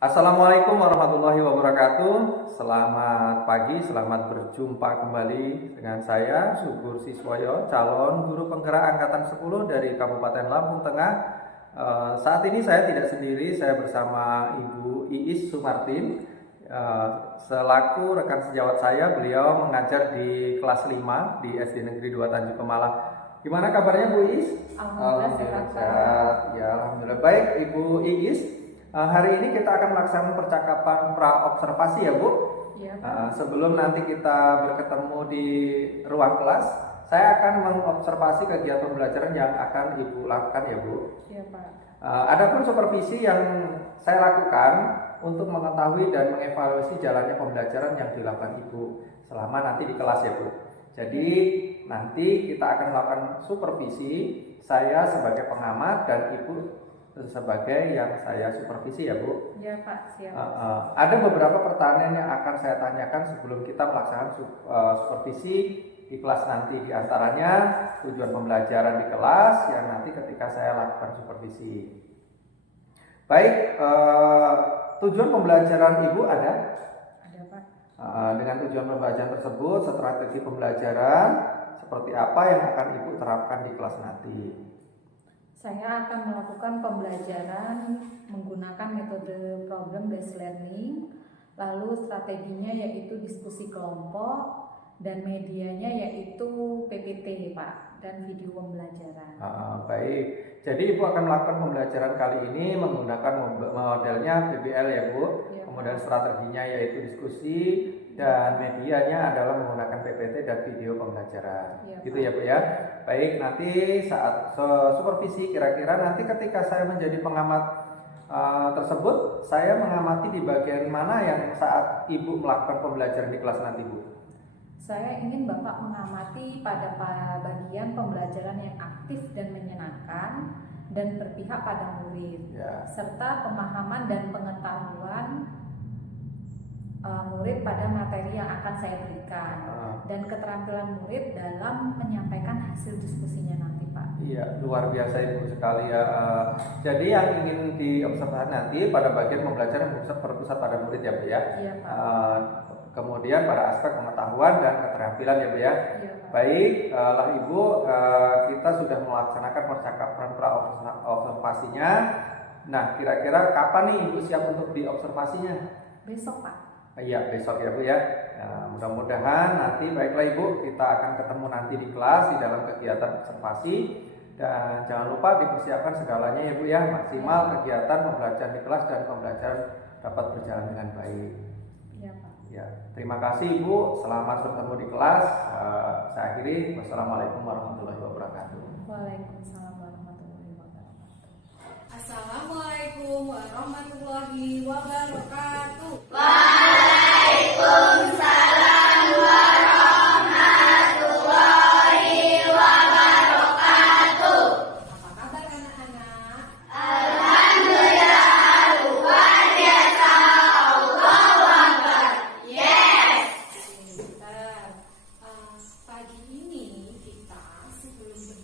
Assalamualaikum warahmatullahi wabarakatuh. Selamat pagi, selamat berjumpa kembali dengan saya Subur Siswoyo, calon guru penggerak angkatan 10 dari Kabupaten Lampung Tengah. Saat ini saya tidak sendiri, saya bersama Ibu Iis Sumartin. Selaku rekan sejawat saya, beliau mengajar di kelas 5 di SD Negeri 2 Tanjung Kemalah. Gimana kabarnya Bu Iis? Alhamdulillah sehat. Ya, alhamdulillah baik Ibu Iis. Hari ini kita akan melaksanakan percakapan pra-observasi ya Bu. Ya, sebelum nanti kita berketemu di ruang kelas, saya akan mengobservasi kegiatan pembelajaran yang akan Ibu lakukan ya Bu. ya Pak. Adapun supervisi yang saya lakukan untuk mengetahui dan mengevaluasi jalannya pembelajaran yang dilakukan Ibu selama nanti di kelas ya Bu. Jadi nanti kita akan melakukan supervisi, saya sebagai pengamat dan Ibu sebagai yang saya supervisi ya Bu. Ya Pak, siap. Ada beberapa pertanyaan yang akan saya tanyakan sebelum kita melaksanakan supervisi di kelas nanti. Di antaranya tujuan pembelajaran di kelas yang nanti ketika saya lakukan supervisi. Baik, tujuan pembelajaran Ibu ada? Ada Pak. Dengan tujuan pembelajaran tersebut, strategi pembelajaran seperti apa yang akan Ibu terapkan di kelas nanti? Saya akan melakukan pembelajaran menggunakan metode problem based learning, lalu strateginya yaitu diskusi kelompok, dan medianya yaitu PPT Pak, dan video pembelajaran. Baik, jadi Ibu akan melakukan pembelajaran kali ini menggunakan modelnya PBL ya Bu. Ya, kemudian strateginya yaitu diskusi, dan medianya adalah menggunakan PPT dan video pembelajaran. Ya, gitu Pak. ya Bu ya. Baik, nanti saat supervisi kira-kira nanti ketika saya menjadi pengamat tersebut, saya mengamati di bagian mana yang saat Ibu melakukan pembelajaran di kelas nanti Bu? Saya ingin Bapak mengamati pada bagian pembelajaran yang aktif dan menyenangkan dan berpihak pada murid, Ya. serta pemahaman dan pengetahuan murid pada materi yang akan saya berikan, dan keterampilan murid dalam menyampaikan hasil diskusinya nanti Pak. Iya, luar biasa Ibu sekali ya. Jadi yang ingin diobservasi nanti pada bagian pembelajaran berpusat pada murid ya Bu ya. Iya Pak. Kemudian pada aspek pengetahuan dan keterampilan ya Bu ya. Iya, Pak. Baik, lah Ibu, kita sudah melaksanakan percakapan pra-observasinya. Nah, kira-kira kapan nih Ibu siap untuk diobservasinya? Besok Pak. Iya, besok ya Bu ya. Mudah-mudahan nanti baiklah Ibu, kita akan ketemu nanti di kelas di dalam kegiatan observasi. Dan jangan lupa dipersiapkan segalanya ya Bu ya, maksimal kegiatan pembelajaran di kelas dan pembelajaran dapat berjalan dengan baik. Iya Pak. Ya, terima kasih Ibu, selamat bertemu di kelas. Saya akhiri, wassalamualaikum warahmatullahi wabarakatuh. Waalaikumsalam warahmatullahi wabarakatuh. Assalamualaikum warahmatullahi wabarakatuh. Waalaikumsalam warahmatullahi wabarakatuh. Apa kabar anak-anak? Alhamdulillah, luar biasa. Allahu Akbar. Yes. Pintar. Pagi ini kita sebelum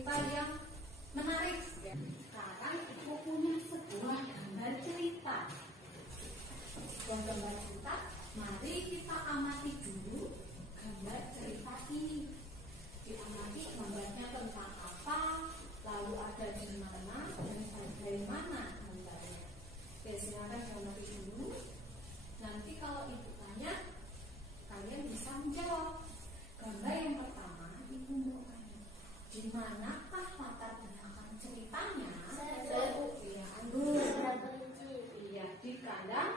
cerita yang menarik. Sekarang ibu punya sebuah gambar cerita. Sebuah gambar cerita, mari kita amati dulu gambar cerita ini. Diamati gambarnya tentang apa, lalu ada di mana, dan bagaimana gambarnya. Oke, silakan diamati dulu. Nanti kalau ibu tanya, kalian bisa menjawab. Gambar yang pertama, ibu mau tanya, di manakah latar belakang ceritanya? Iya, iya, di kandang.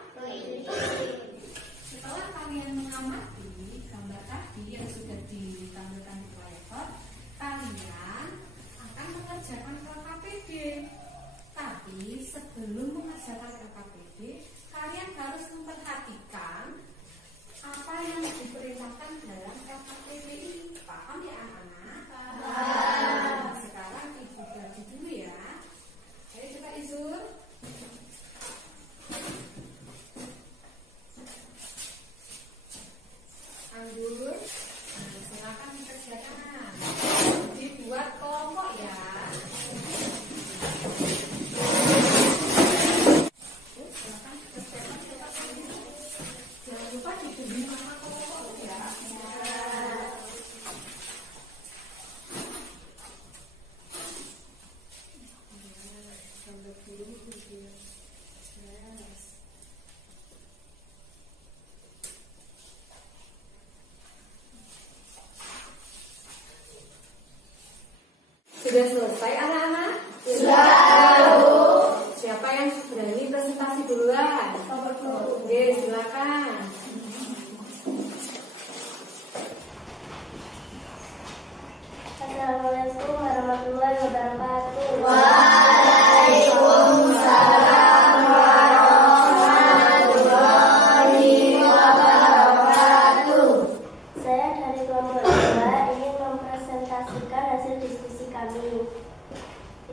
Setelah kalian mengamati gambar tadi yang sudah ditampilkan di proyektor, kalian akan mengerjakan LKPD. Tapi sebelum mengerjakan LKPD, kalian harus memperhatikan apa yang diperintahkan dalam LKPD ini. Paham ya anak-anak? Paham. Sekarang ibu bagi dulu ya. Ayo coba Izur. Anggur. Nah, silakan dikerjakan. Dibuat kelompok ya. Silakan dikerjakan cepat ini. Jangan lupa diberi nama kelompok ya. Gambar biru, biru. Yes. Sudah selesai anak-anak? Sudah. Siapa yang berani presentasi duluan? Oke, silakan. Assalamualaikum warahmatullahi wabarakatuh. Waalaikumsalam warahmatullahi wabarakatuh. Saya dari kelompok 2 ingin mempresentasikan hasil diskusi kami.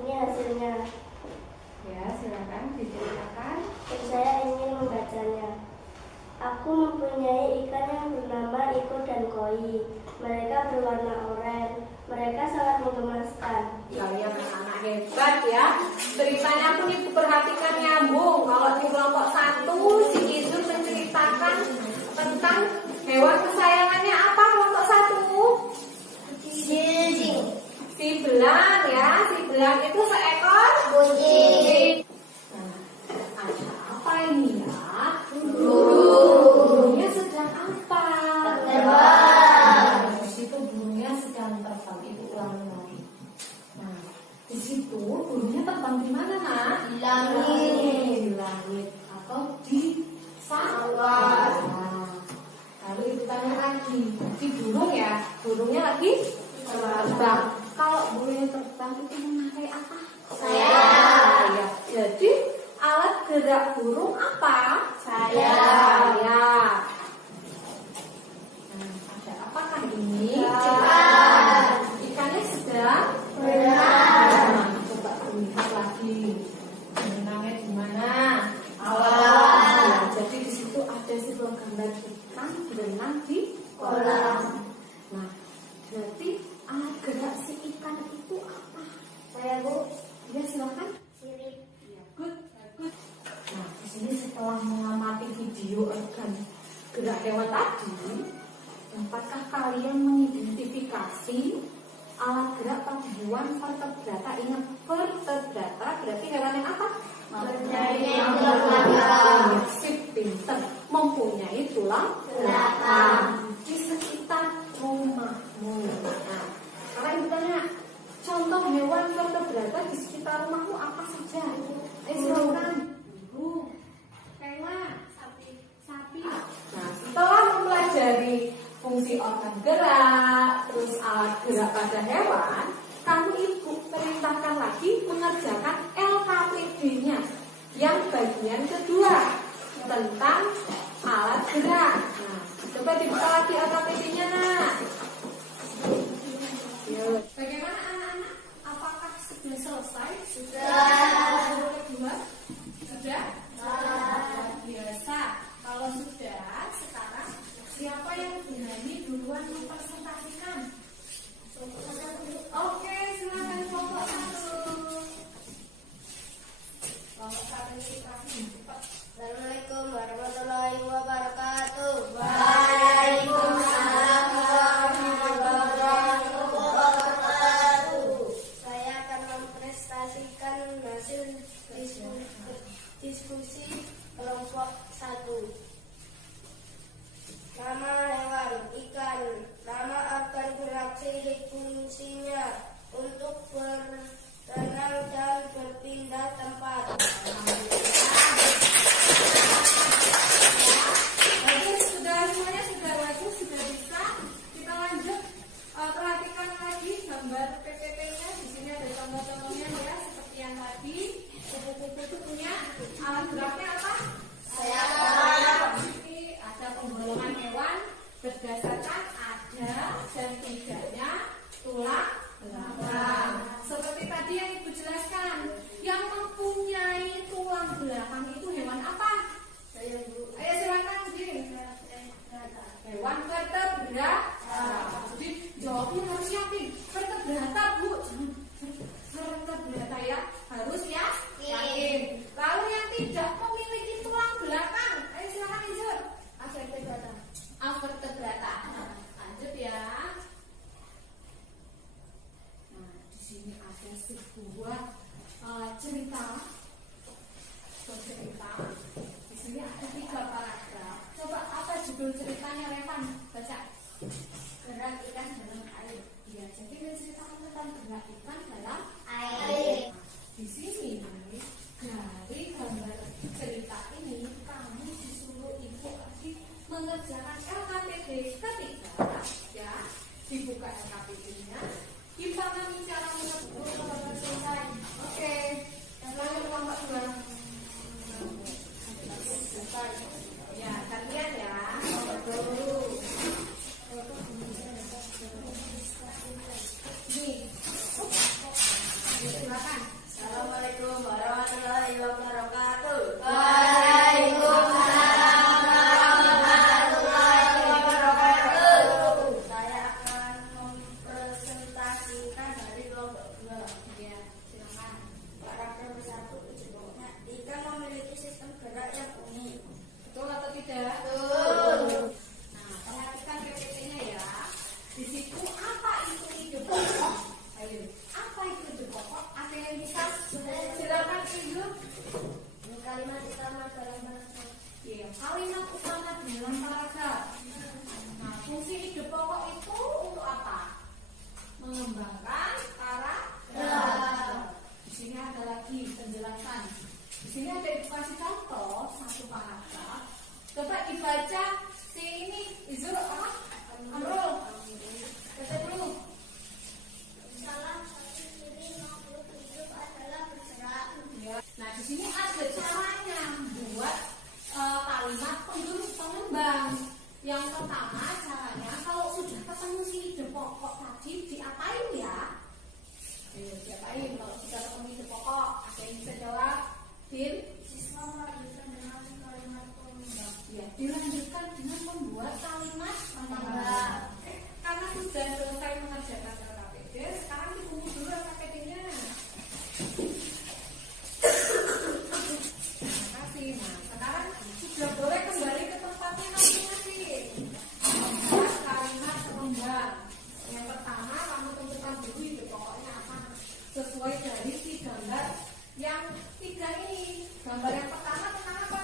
Ini hasilnya. Ya, silakan diceritakan. Dan saya ingin membacanya. Aku mempunyai ikan yang bernama Iko dan Koi. Mereka berwarna oranye. Mereka sangat menggemaskan. Kalian anak-anak hebat ya. Ceritanya pun ibu perhatikan nyambung. Kalau di kelompok 1, si Izur menceritakan tentang hewan kesayangannya apa kelompok 1? Si belang ya. Si belang itu seekor Kucing. Nah, ada apa ini ya? Burungnya sedang apa? Terbang. Di situ burungnya sedang terbang. Ibu ulangi lagi. Nah, di situ burungnya terbang di mana, Nak? Di langit. Di langit atau di sawah. Nah, lalu ibu tanya lagi. Di burung ya? Burungnya lagi terbang. Kalau burungnya terbang itu memakai apa? Sayap. Ya. Jadi alat gerak burung apa? Sayap. Sayap. Nah, ada apakah ini? Ikan. Ikannya sedang Berenang. Nah, coba lihat lagi. Berenangnya di mana? Awan. Ya, jadi di situ ada sebuah gambar ikan berenang di Kolam. Nah, berarti alat gerak si ikan itu apa? Saya Bu. Ya, silakan. Sirip. Ya, good, bagus. Nah, di sini setelah mengamati video organ gerak hewan tadi, dapatkah kalian mengidentifikasi alat gerak pada hewan vertebrata? Ingat, vertebrata berarti hewan yang apa? Yang bermata. Sip, pinter, mempunyai tulang Belakang. di sekitar rumahmu. Nah, kalau ibu tanya, contoh hewan vertebrata di sekitar rumahmu apa saja? Silakan. Burung, kewan, sapi. Nah, setelah mempelajari fungsi organ gerak, terus alat gerak pada hewan, kamu ibu perintahkan lagi mengerjakan LKPD-nya yang bagian kedua tentang alat gerak. Nah, coba dibuka lagi LKPD-nya, Nak. Yuk. Bagaimana anak-anak? Apakah sudah selesai? Sudah. Kedua? Sudah? Luar biasa. Kalau sudah, sekarang siapa yang berani duluan mempresentasikan? Oke, silakan Oke, yang lain kelompok 2. Ya, gantian ya. Nih. Silakan. Assalamualaikum warahmatullahi wabarakatuh. Saya akan mempresentasikan dari kelompok 2. Ya, silakan. Paragraf 1 ujungnya, ikan memiliki sistem gerak yang unik. Betul atau tidak? Betul. Nah, perhatikan PPT-nya ya. Di situ apa itu ide pokok? Ayo, apa itu ide pokok? Ada yang bisa? Silakan tunjuk. Kalimat utama dalam bahasa. Iya, kalimat utama dalam paragraf. Nah, fungsi ide pokok itu untuk apa? Mengembangkan karakter. Di sini ada lagi penjelasan. Di sini ada edukasi contoh satu paragraf. Coba dibaca si ini Izul apa? Amrul. Baca dulu. Salah satu ciri makhluk hidup adalah bergerak. Ya. Nah, di sini ada caranya buat kalimat pengembang. Yang pertama caranya kalau sudah ketemu si ide pokok tadi diapain ya? Diapain kalau sudah ketemu ide pokok? Ada yang bisa jawab? Din? Siswa melanjutkan dengan kalimat pengembang. Ya, dilanjutkan dengan membuat kalimat penambah. Karena sudah selesai mengerjakan LKPD, sekarang ditunggu dulu LKPD-nya. Terima kasih. Nah, sekarang sudah boleh kembali ke tempatnya masing-masing. Membuat kalimat penambah. Yang pertama, kamu tentukan dulu ide pokoknya apa. Sesuai dari si gambar yang 3 ini. Gambar yang pertama tentang apa?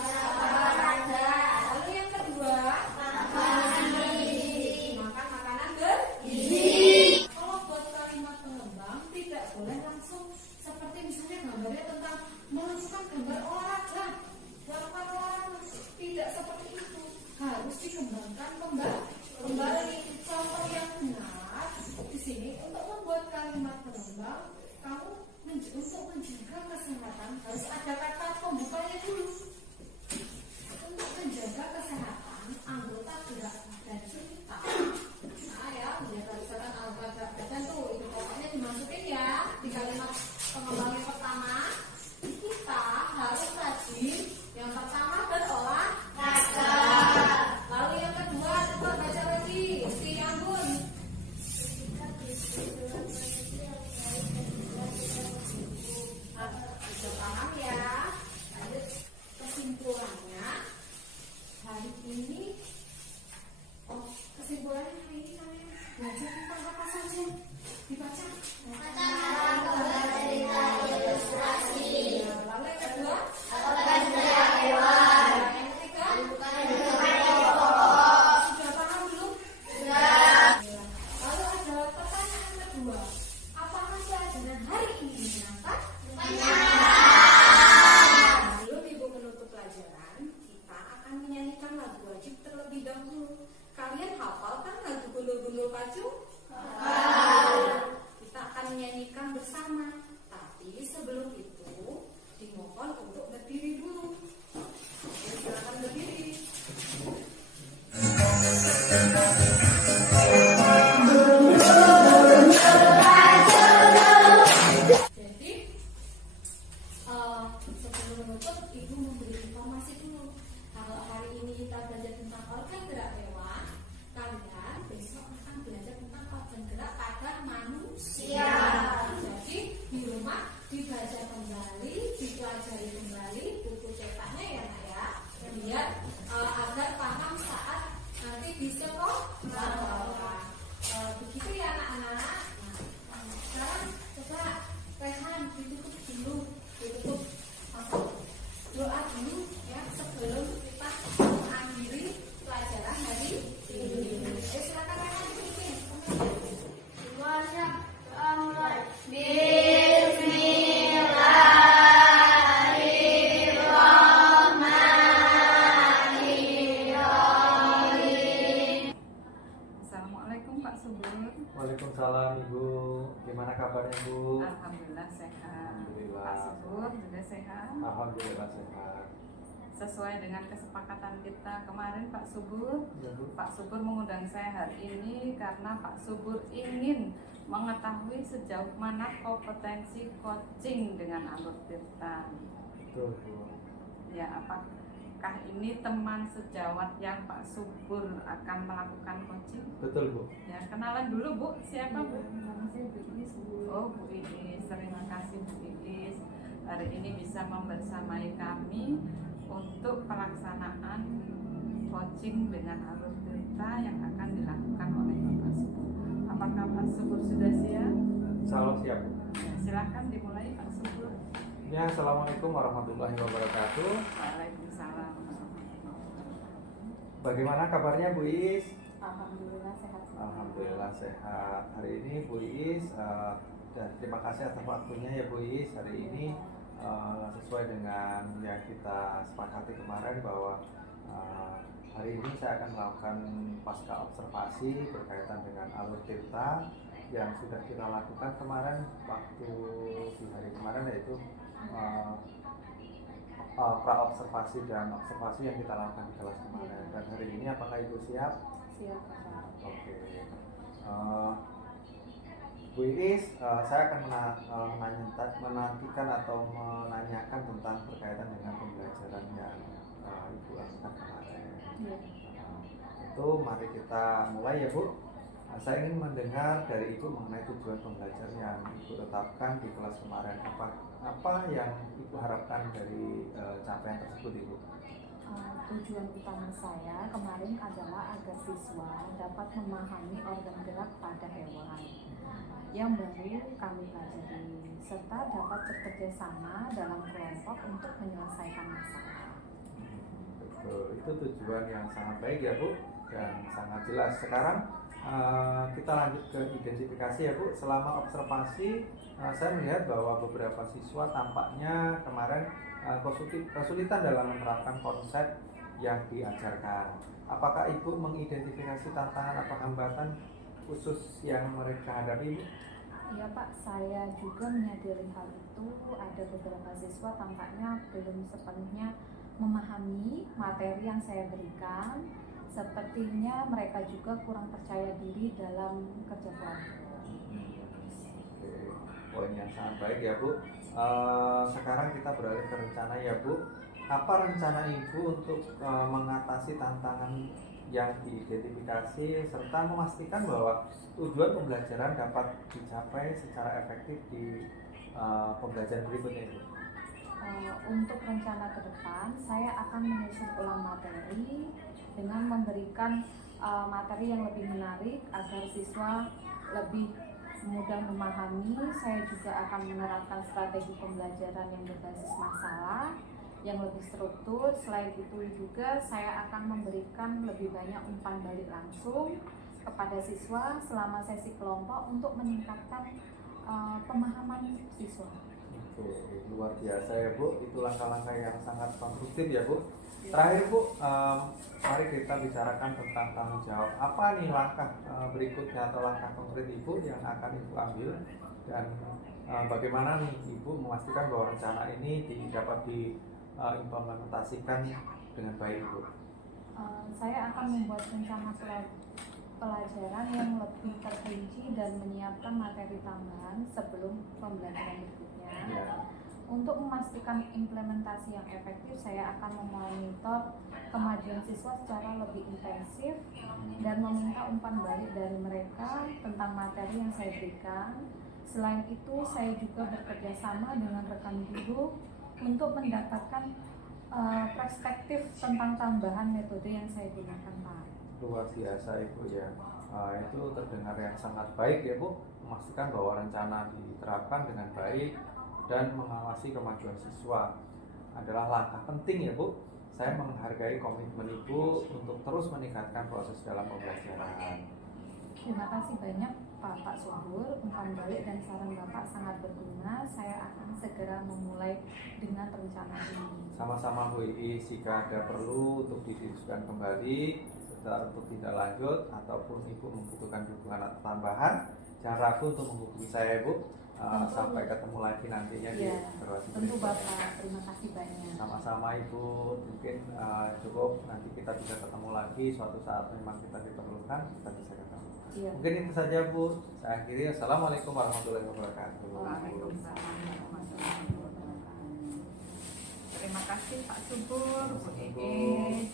Olahraga. Lalu yang kedua, makan makanan bergizi. Kalau buat kalimat pengembang tidak boleh langsung seperti misalnya gambarnya tentang melakukan gambar olahraga, melakukan olahraga. Tidak seperti itu. Harus dikembangkan kembali. Contoh yang benar di sini untuk membuat kalimat pengembang, kamu untuk menjaga kesehatan harus ada kata pembukanya dulu. Untuk menjaga kesehatan anggota gerak badan kita. Nah ya, menjaga kesehatan anggota gerak badan tuh itu pokoknya dimasukin ya di kalimat pengembang yang pertama. Kita harus rajin. Yang pertama berolahraga. Lalu yang kedua coba baca lagi si Anggun. Sudah paham ya. Lanjut kesimpulannya hari ini. Kesimpulannya hari ini kalian belajar tentang apa saja? Dibaca. Lalu yang kedua. Yang ketiga. Sudah paham belum? Lalu ada pertanyaan kedua. Apakah pelajaran hari ini menyenangkan? Sebelum ibu menutup pelajaran, kita akan menyanyikan lagu wajib terlebih dahulu. Kalian hafal kan lagu Gundul-Gundul Pacu? Kita akan menyanyikan bersama. Tapi sebelum itu, dimohon untuk berdiri dulu. Oke, silakan berdiri. Jadi sebelum menutup, ibu memberi informasi dulu. Kalau hari ini kita belajar tentang organ gerak hewan, kalian besok akan belajar tentang organ gerak pada manusia. Jadi di rumah dibaca kembali, dipelajari kembali buku cetaknya ya Nak ya, biar agar paham saat nanti di sekolah. Begitu ya anak-anak. Nah, sekarang coba Rehan ditutup dulu, ditutup doa dulu ya sebelum kita mengakhiri pelajaran hari ini. Silakan Rehan dipimpin. Doa Gimana kabarnya Bu? Alhamdulillah sehat. Alhamdulillah. Pak Subur juga sehat. Alhamdulillah sehat. Sesuai dengan kesepakatan kita kemarin Pak Subur, Ya Bu. Pak Subur mengundang saya hari ini karena Pak Subur ingin mengetahui sejauh mana kompetensi coaching dengan Alur Tirta. Betul Bu. Ya, apakah ini teman sejawat yang Pak Subur akan melakukan coaching? Betul Bu. Ya, kenalan dulu Bu, siapa Bu? Nama saya Bu Iis, Bu. Oh Bu Iis, terima kasih Bu Iis. Hari ini bisa membersamai kami untuk pelaksanaan coaching dengan Alur Tirta yang akan dilakukan oleh Bapak Subur. Apakah Pak Subur sudah siap? Salam siap Bu. Ya, silahkan dimulai Pak Subur. Ya, Assalamualaikum warahmatullahi wabarakatuh. Waalaikumsalam. Bagaimana kabarnya Bu Is? Alhamdulillah sehat. Alhamdulillah sehat. Hari ini Bu Is, dan terima kasih atas waktunya ya Bu Is. Hari ini sesuai dengan yang kita sepakati kemarin bahwa hari ini saya akan melakukan pasca observasi berkaitan dengan Alur Tirta yang sudah kita lakukan kemarin waktu di hari kemarin, yaitu pra observasi dan observasi yang kita lakukan di kelas kemarin. Dan hari ini apakah Ibu siap? Siap Pak. Oke. Bu Iis, saya akan menantikan atau menanyakan tentang berkaitan dengan pembelajaran yang Ibu lakukan kemarin. Ya. Itu mari kita mulai ya Bu. Saya ingin mendengar dari Ibu mengenai tujuan pembelajaran yang Ibu tetapkan di kelas kemarin. Apa yang Ibu harapkan dari capaian tersebut Ibu? Tujuan utama saya kemarin adalah agar siswa dapat memahami organ gerak pada hewan yang baru kami pelajari, serta dapat bekerja sama dalam kelompok untuk menyelesaikan masalah. Betul, itu tujuan yang sangat baik ya Bu, dan sangat jelas. Sekarang kita lanjut ke identifikasi ya Bu. Selama observasi saya melihat bahwa beberapa siswa tampaknya kemarin kesulitan dalam menerapkan konsep yang diajarkan. Apakah Ibu mengidentifikasi tantangan atau hambatan khusus yang mereka hadapi? Ya Pak, saya juga menyadari hal itu. Ada beberapa siswa tampaknya belum sepenuhnya memahami materi yang saya berikan. Sepertinya mereka juga kurang percaya diri dalam kerja kelompok. Oke, poin yang sangat baik ya Bu. Sekarang kita beralih ke rencana ya Bu. Apa rencana Ibu untuk mengatasi tantangan yang diidentifikasi serta memastikan bahwa tujuan pembelajaran dapat dicapai secara efektif di pembelajaran berikutnya Ibu? Untuk rencana ke depan, saya akan menyusun ulang materi dengan memberikan materi yang lebih menarik agar siswa lebih mudah memahami. Saya juga akan menerapkan strategi pembelajaran yang berbasis masalah yang lebih struktur. Selain itu juga saya akan memberikan lebih banyak umpan balik langsung kepada siswa selama sesi kelompok untuk meningkatkan pemahaman siswa. Oke, luar biasa ya Bu. Itu langkah-langkah yang sangat konstruktif ya Bu. Terakhir Bu, mari kita bicarakan tentang tanggung jawab. Apa nih langkah berikutnya atau langkah konkret Ibu yang akan Ibu ambil, dan bagaimana nih Ibu memastikan bahwa rencana ini dapat diimplementasikan dengan baik Ibu? Saya akan membuat rencana pelajaran yang lebih terperinci dan menyiapkan materi tambahan sebelum pembelajaran berikutnya. Ya. Untuk memastikan implementasi yang efektif, saya akan memonitor kemajuan siswa secara lebih intensif dan meminta umpan balik dari mereka tentang materi yang saya berikan. Selain itu, saya juga bekerja sama dengan rekan guru untuk mendapatkan perspektif tentang tambahan metode yang saya gunakan, Pak. Luar biasa Ibu ya. Itu terdengar yang sangat baik ya Bu, memastikan bahwa rencana diterapkan dengan baik dan mengawasi kemajuan siswa adalah langkah penting ya Bu. Saya menghargai komitmen Ibu untuk terus meningkatkan proses dalam pembelajaran. Terima kasih banyak Pak Subur, umpan balik dan saran Bapak sangat berguna. Saya akan segera memulai dengan rencana ini. Sama-sama Bu Iis, jika ada perlu untuk didiskusikan kembali serta untuk tindak lanjut ataupun Ibu membutuhkan dukungan atau tambahan, jangan ragu untuk menghubungi saya Bu. Sampai ketemu lagi nantinya di Iya, evaluasi tentu berikutnya. Bapak, terima kasih banyak. Sama-sama Ibu, mungkin cukup nanti kita bisa ketemu lagi suatu saat memang kita diperlukan, kita bisa ketemu. Iya. Mungkin itu saja Bu, saya akhiri. Assalamualaikum warahmatullahi wabarakatuh. Waalaikumsalam warahmatullahi wabarakatuh. Terima kasih Pak Subur, Bu Iis.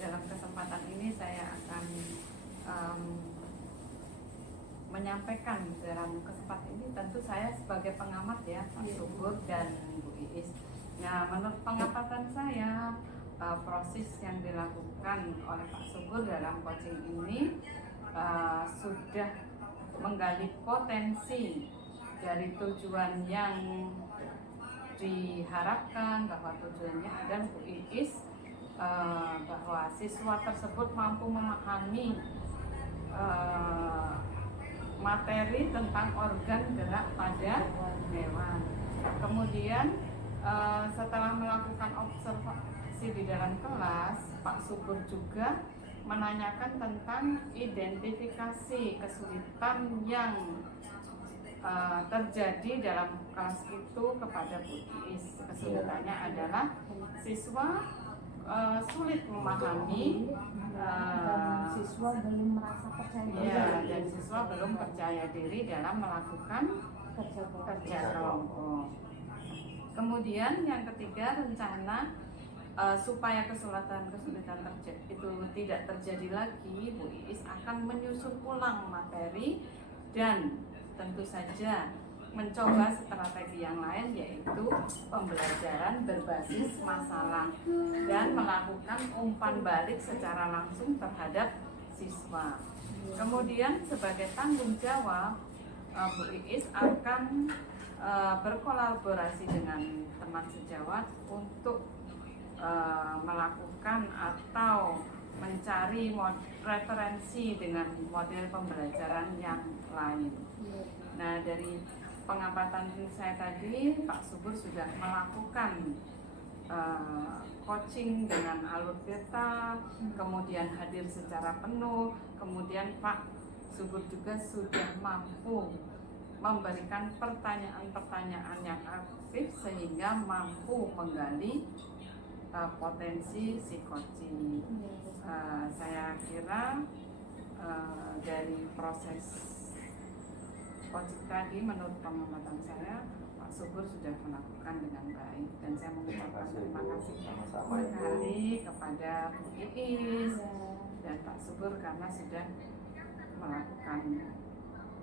Dalam kesempatan ini saya akan menyampaikan dalam kesempatan ini, tentu saya sebagai pengamat ya Pak Subur dan Bu Iis. Nah, menurut pengamatan saya, proses yang dilakukan oleh Pak Subur dalam coaching ini sudah menggali potensi dari tujuan yang diharapkan, bahwa tujuannya adalah Bu Iis bahwa siswa tersebut mampu memahami materi tentang organ gerak pada hewan. Kemudian setelah melakukan observasi di dalam kelas, Pak Subur juga menanyakan tentang identifikasi kesulitan yang terjadi dalam kelas itu kepada Bu Iis. Kesulitannya adalah siswa sulit memahami dan siswa belum merasa percaya diri. Iya, dan siswa belum percaya diri dalam melakukan kerja kelompok. Kemudian yang ketiga, rencana supaya kesulitan itu tidak terjadi lagi, Bu Iis akan menyusun ulang materi dan tentu saja mencoba strategi yang lain, yaitu pembelajaran berbasis masalah dan melakukan umpan balik secara langsung terhadap siswa. Kemudian sebagai tanggung jawab, Bu Iis akan berkolaborasi dengan teman sejawat untuk melakukan atau mencari referensi dengan model pembelajaran yang lain. Nah, dari pengamatan saya tadi, Pak Subur sudah melakukan coaching dengan alur beta, kemudian hadir secara penuh, kemudian Pak Subur juga sudah mampu memberikan pertanyaan-pertanyaan yang aktif sehingga mampu menggali potensi si coaching. Saya kira dari proses coaching tadi, menurut pengamatan saya, Pak Subur sudah melakukan dengan baik, dan saya mengucapkan terima kasih sekali kepada Bu Iis dan Pak Subur karena sudah melakukan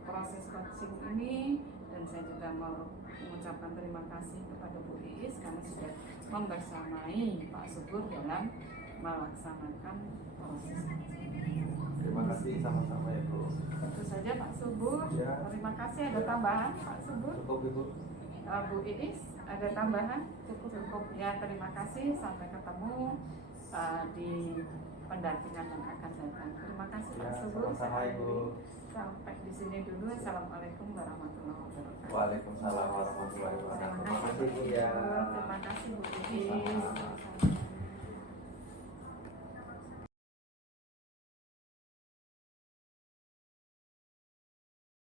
proses coaching ini, dan saya juga mau mengucapkan terima kasih kepada Bu Iis karena sudah membersamai Pak Subur dalam melaksanakan proses coaching. Terima kasih sama-sama ya Bu. Tentu saja Pak Subur. Ya. Terima kasih. Ada tambahan Pak Subur? Cukup Ibu. Bu Iis, ada tambahan? Cukup ya. Terima kasih. Sampai ketemu di pendampingan yang akan datang. Terima kasih Pak Ya, Subur. sama-sama Ibu. Sampai di sini dulu. Assalamualaikum warahmatullahi wabarakatuh. Waalaikumsalam warahmatullahi wabarakatuh. Terima kasih Bu Bu ya. Iis. Terima kasih Bu Iis. Sama-sama.